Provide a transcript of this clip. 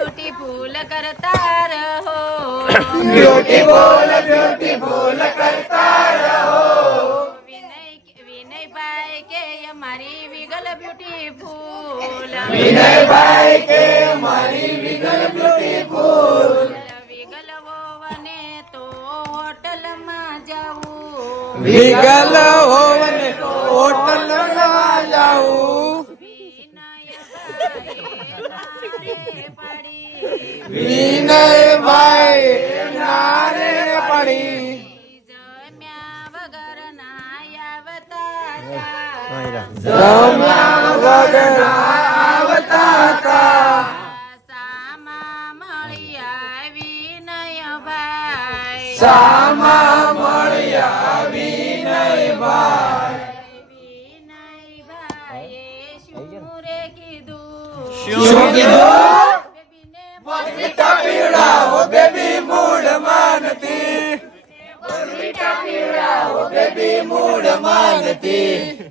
beautiful કરતા રહો beautiful કરતા રહો વિનયભાઈ કે અમારી વિગલ બ્યુટીફુલ વિનયભાઈ કે અમારી વિગલ બ્યુટીફુલ વિગલ વોવને તો હોટલમાં જાવું વિગલ હોવને હોટલમાં જાવું વિનયભાઈ નારે પડી જમ્યા વગર ના આવતા જમ્યા વગર આવતા હતા સામા મળ્યા વિનયભાઈ સામા મળ્યા વિનયભાઈ વિનયભાઈએ શું રે કીધું શું કીધું મીઠા પીવડાવો બેબી મૂડ માનતી મીઠા પીવડાવો બેબી મૂડ માનતી